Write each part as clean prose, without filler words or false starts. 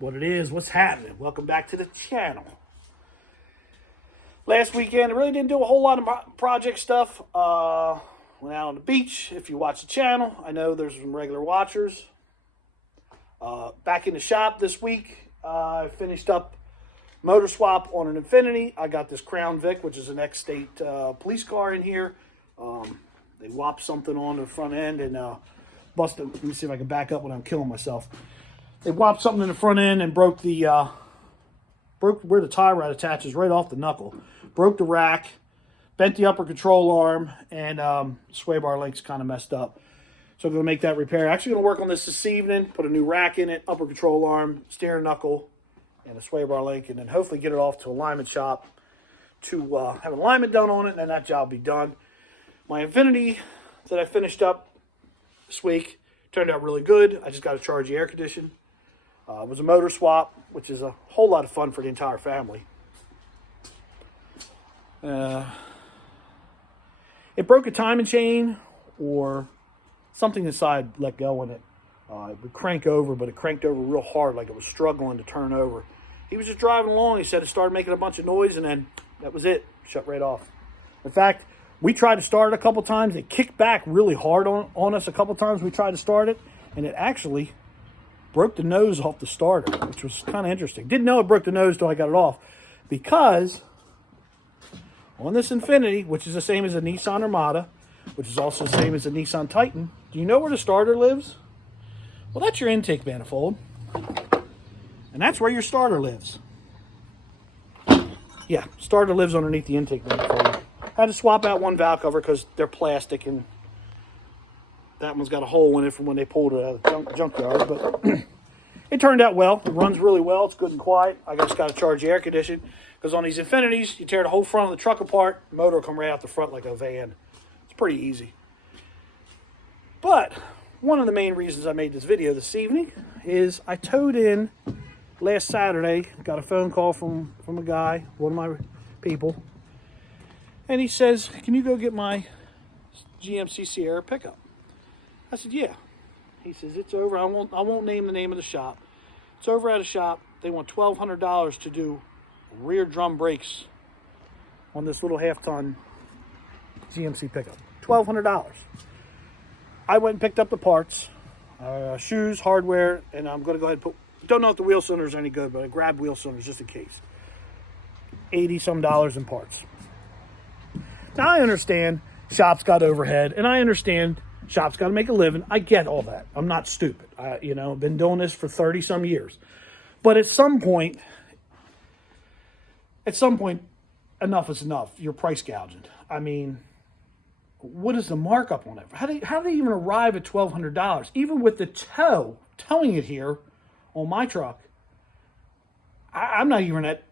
What it is, what's happening. Welcome back to the channel. Last weekend, I really didn't do a whole lot of project stuff. Went out on the beach. If you watch the channel, I know there's some regular watchers. Back in the shop this week, I finished up motor swap on an Infiniti. I got this Crown Vic, which is an ex-state police car in here. They whopped something on the front end and busted. Let me see if I can back up when I'm killing myself. They whopped something in the front end and broke where the tie rod attaches right off the knuckle. Broke the rack, bent the upper control arm, and sway bar link's kind of messed up. So I'm going to make that repair. Actually going to work on this evening, put a new rack in it, upper control arm, steering knuckle, and a sway bar link, and then hopefully get it off to alignment shop to have alignment done on it, and then that job will be done. My Infiniti that I finished up this week turned out really good. I just got to charge the air condition. It was a motor swap, which is a whole lot of fun for the entire family. It broke a timing chain or something inside let go in it. It would crank over, but it cranked over real hard, like it was struggling to turn over. He was just driving along. He said it started making a bunch of noise, and then that was it. Shut right off. In fact, we tried to start it a couple times. It kicked back really hard on us a couple times. We tried to start it, and it actually broke the nose off the starter, which was kind of interesting. Didn't know it broke the nose till I got it off, because on this Infiniti, which is the same as a Nissan Armada, which is also the same as a Nissan Titan, do you know where the starter lives? Well, that's your intake manifold, and that's where your starter lives. Yeah, starter lives underneath the intake manifold. I had to swap out one valve cover because they're plastic, and that one's got a hole in it from when they pulled it out of the junkyard, but it turned out well. It runs really well. It's good and quiet. I just got to charge the air condition, because on these Infinitis, you tear the whole front of the truck apart, the motor will come right out the front like a van. It's pretty easy. But one of the main reasons I made this video this evening is I towed in last Saturday, got a phone call from a guy, one of my people, and he says, "Can you go get my GMC Sierra pickup?" I said, "Yeah." He says, "It's over. I won't name the name of the shop. It's over at a shop. They want $1,200 to do rear drum brakes on this little half-ton GMC pickup. $1,200. I went and picked up the parts, shoes, hardware, and I'm going to go ahead and put. Don't know if the wheel cylinders are any good, but I grabbed wheel cylinders just in case. $80-some in parts. Now I understand shops got overhead, and I understand shops got to make a living. I get all that. I'm not stupid. I've been doing this for 30-some years. But at some point, enough is enough. You're price gouging. I mean, what is the markup on it? How do they even arrive at $1,200? Even with the towing it here on my truck, I'm not even at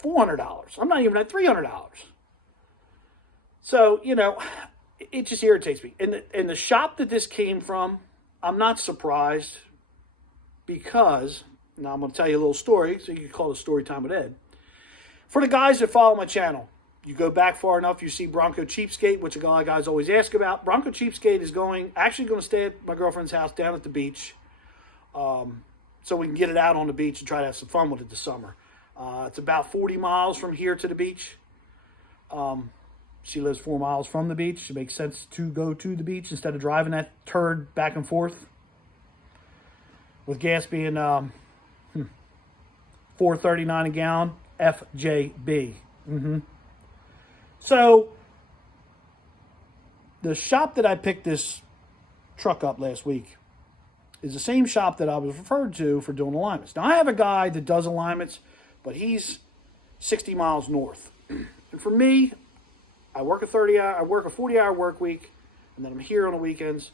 $400. I'm not even at $300. So, it just irritates me. In the shop that this came from, I'm not surprised, because, now I'm going to tell you a little story, so you can call it story time with Ed. For the guys that follow my channel, you go back far enough, you see Bronco Cheapskate, which a lot of guys always ask about. Bronco Cheapskate is actually going to stay at my girlfriend's house down at the beach, so we can get it out on the beach and try to have some fun with it this summer. It's about 40 miles from here to the beach. She lives 4 miles from the beach. It makes sense to go to the beach instead of driving that turd back and forth. With gas being $4.39 a gallon, FJB. So the shop that I picked this truck up last week is the same shop that I was referred to for doing alignments. Now I have a guy that does alignments, but he's 60 miles north. And for me, I work a 40-hour work week, and then I'm here on the weekends.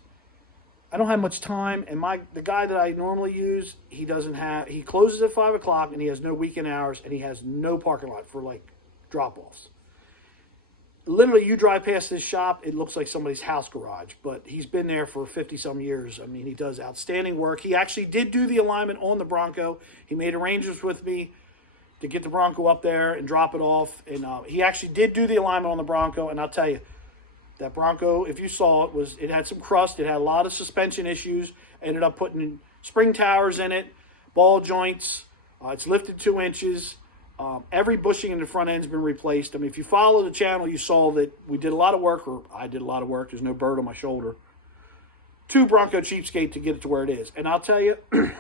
I don't have much time, and the guy that I normally use, he closes at 5 o'clock, and he has no weekend hours, and he has no parking lot for drop-offs. Literally, you drive past this shop, it looks like somebody's house garage, but he's been there for 50-some years. I mean, he does outstanding work. He actually did do the alignment on the Bronco. He made arrangements with me to get the Bronco up there and drop it off. And he actually did do the alignment on the Bronco. And I'll tell you, that Bronco, if you saw it, it had some crust. It had a lot of suspension issues. Ended up putting spring towers in it. ball joints. It's lifted 2 inches. Every bushing in the front end's been replaced. I mean, if you follow the channel, you saw that we did a lot of work, or I did a lot of work. There's no bird on my shoulder. 2 Bronco cheapskate to get it to where it is. And I'll tell you,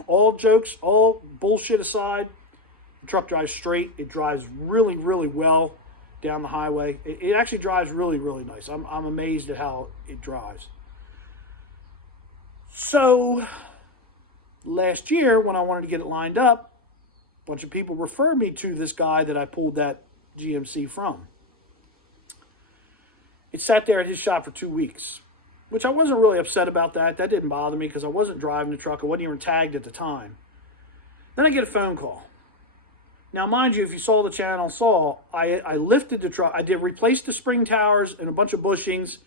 all jokes, all bullshit aside, the truck drives straight. It drives really, really well down the highway. It actually drives really, really nice. I'm amazed at how it drives. So last year, when I wanted to get it lined up, a bunch of people referred me to this guy that I pulled that GMC from. It sat there at his shop for 2 weeks, which I wasn't really upset about that. That didn't bother me because I wasn't driving the truck. I wasn't even tagged at the time. Then I get a phone call. Now, mind you, if you saw the channel, I lifted the truck. I did replace the spring towers and a bunch of bushings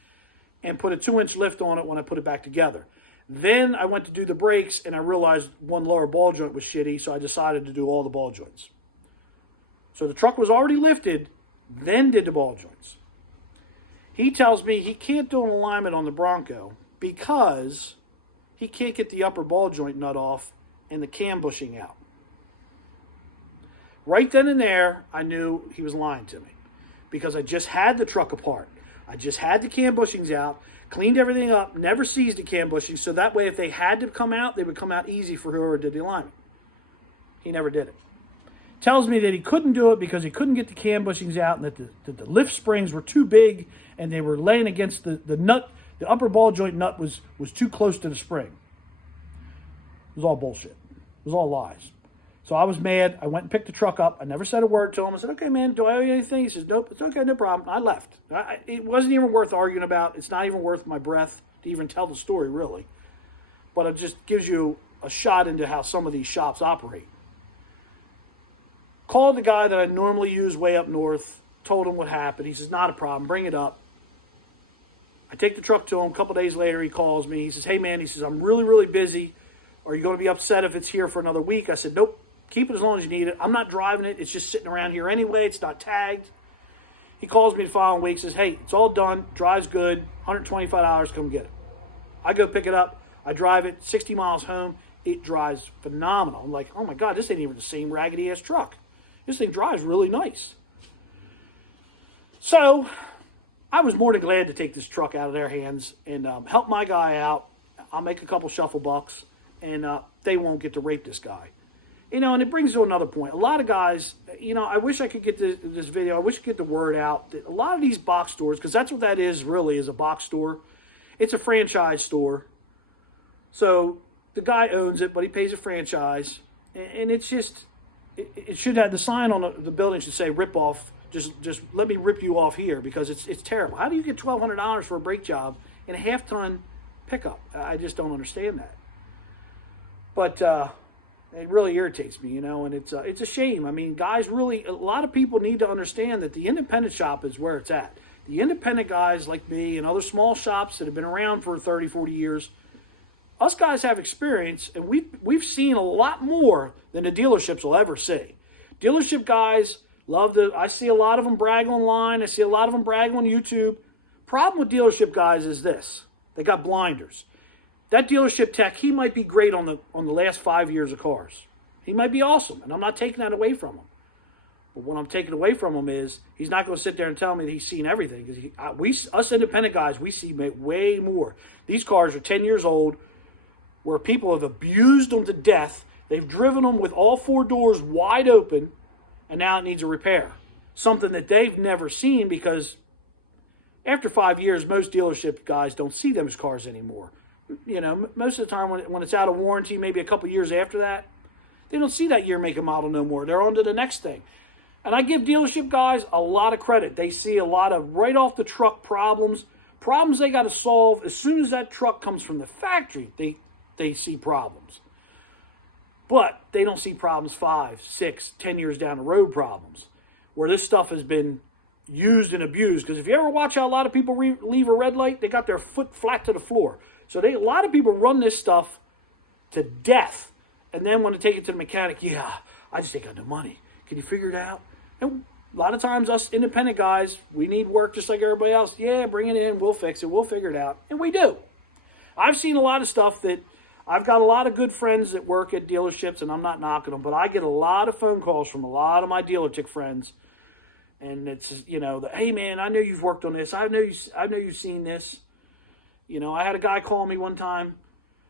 and put a 2-inch lift on it when I put it back together. Then I went to do the brakes, and I realized one lower ball joint was shitty, so I decided to do all the ball joints. So the truck was already lifted, then did the ball joints. He tells me he can't do an alignment on the Bronco because he can't get the upper ball joint nut off and the cam bushing out. Right then and there, I knew he was lying to me because I just had the truck apart. I just had the cam bushings out, cleaned everything up, never seized the cam bushings, so that way if they had to come out, they would come out easy for whoever did the alignment. He never did it. Tells me that he couldn't do it because he couldn't get the cam bushings out and that the lift springs were too big and they were laying against the nut. The upper ball joint nut was too close to the spring. It was all bullshit. It was all lies. So I was mad. I went and picked the truck up. I never said a word to him. I said, okay, man, do I owe you anything? He says, nope, it's okay, no problem. I left. It wasn't even worth arguing about. It's not even worth my breath to even tell the story, really. But it just gives you a shot into how some of these shops operate. Called the guy that I normally use way up north, told him what happened. He says, not a problem, bring it up. I take the truck to him. A couple days later, he calls me. He says, hey, man, he says, I'm really, really busy. Are you going to be upset if it's here for another week? I said, nope. Keep it as long as you need it. I'm not driving it. It's just sitting around here anyway. It's not tagged. He calls me the following week, says, hey, it's all done. Drives good. $125, come get it. I go pick it up. I drive it 60 miles home. It drives phenomenal. I'm like, oh my God, this ain't even the same raggedy-ass truck. This thing drives really nice. So I was more than glad to take this truck out of their hands and help my guy out. I'll make a couple shuffle bucks, and they won't get to rape this guy. You know, and it brings to another point. A lot of guys, you know, I wish I could get this video. I wish I could get the word out. That a lot of these box stores, because that's what that is really, is a box store. It's a franchise store. So the guy owns it, but he pays a franchise. And it's just, it should have, the sign on the building should say, rip off. Just let me rip you off here, because it's terrible. How do you get $1,200 for a brake job in a half-ton pickup? I just don't understand that. But, it really irritates me, you know, and it's a shame. I mean, guys really, a lot of people need to understand that the independent shop is where it's at. The independent guys like me and other small shops that have been around for 30, 40 years, us guys have experience, and we've seen a lot more than the dealerships will ever see. Dealership guys I see a lot of them brag online. I see a lot of them brag on YouTube. Problem with dealership guys is this. They got blinders. That dealership tech, he might be great on the last 5 years of cars. He might be awesome, and I'm not taking that away from him. But what I'm taking away from him is he's not going to sit there and tell me that he's seen everything. Because us independent guys, we see way more. These cars are 10 years old, where people have abused them to death. They've driven them with all 4 doors wide open, and now it needs a repair. Something that they've never seen, because after 5 years, most dealership guys don't see those cars anymore. You know, most of the time when it's out of warranty, maybe a couple years after that, they don't see that year, make, and model no more. They're on to the next thing. And I give dealership guys a lot of credit. They see a lot of right off the truck problems they got to solve. As soon as that truck comes from the factory, they see problems. But they don't see problems 5, 6, 10 years down the road problems, where this stuff has been used and abused. Because if you ever watch how a lot of people leave a red light, they got their foot flat to the floor. So a lot of people run this stuff to death, and then when they take it to the mechanic, yeah, I just ain't got no money. Can you figure it out? And a lot of times us independent guys, we need work just like everybody else. Yeah, bring it in, we'll fix it, we'll figure it out. And we do. I've seen a lot of stuff that I've got a lot of good friends that work at dealerships, and I'm not knocking them, but I get a lot of phone calls from a lot of my dealership friends, and it's, hey man, I know you've worked on this. I know you've seen this. I had a guy call me one time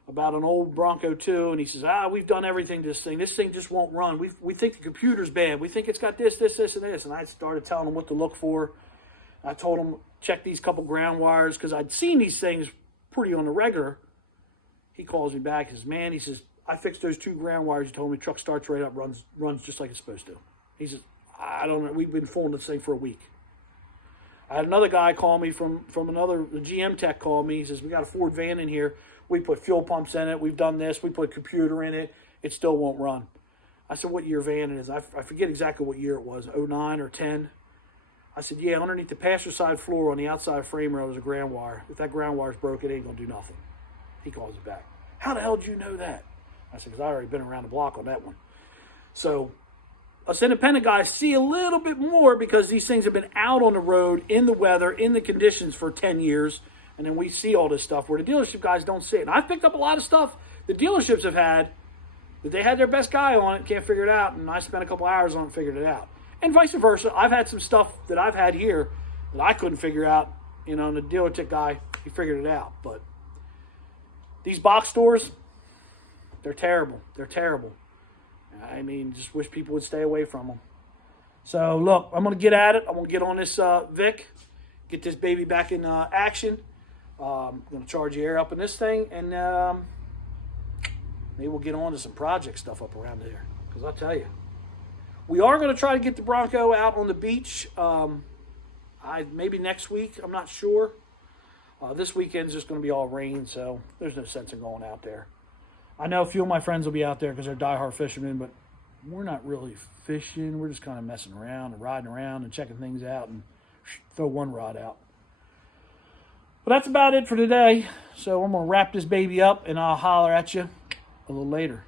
about an old Bronco 2, and he says, we've done everything to this thing. This thing just won't run. We think the computer's bad. We think it's got this, and this. And I started telling him what to look for. I told him, check these couple ground wires, because I'd seen these things pretty on the regular. He calls me back. He says, man, I fixed those 2 ground wires. He told me truck starts right up, runs just like it's supposed to. He says, I don't know. We've been fooling this thing for a week. I had another guy call me from another GM tech called me. He says, we got a Ford van in here. We put fuel pumps in it. We've done this. We put a computer in it. It still won't run. I said, what year van it is? I forget exactly what year it was, 09 or 10. I said, yeah, underneath the passenger side floor on the outside frame rail is a ground wire. If that ground wire's broke, it ain't going to do nothing. He calls me back. How the hell did you know that? I said, because I already been around the block on that one. So us independent guys see a little bit more because these things have been out on the road in the weather, in the conditions for 10 years, and then we see all this stuff where the dealership guys don't see it. And I've picked up a lot of stuff the dealerships have had that they had their best guy on it, can't figure it out, and I spent a couple hours on it and figured it out. And vice versa. I've had some stuff that I've had here that I couldn't figure out, and the dealership guy, he figured it out. But these box stores, they're terrible. They're terrible. I mean, just wish people would stay away from them. So, look, I'm going to get at it. I'm going to get on this Vic, get this baby back in action. I'm going to charge the air up in this thing, and maybe we'll get on to some project stuff up around there. Because I'll tell you, we are going to try to get the Bronco out on the beach maybe next week. I'm not sure. This weekend's just going to be all rain, so there's no sense in going out there. I know a few of my friends will be out there because they're diehard fishermen, but we're not really fishing. We're just kind of messing around and riding around and checking things out and throw one rod out. But that's about it for today. So I'm going to wrap this baby up, and I'll holler at you a little later.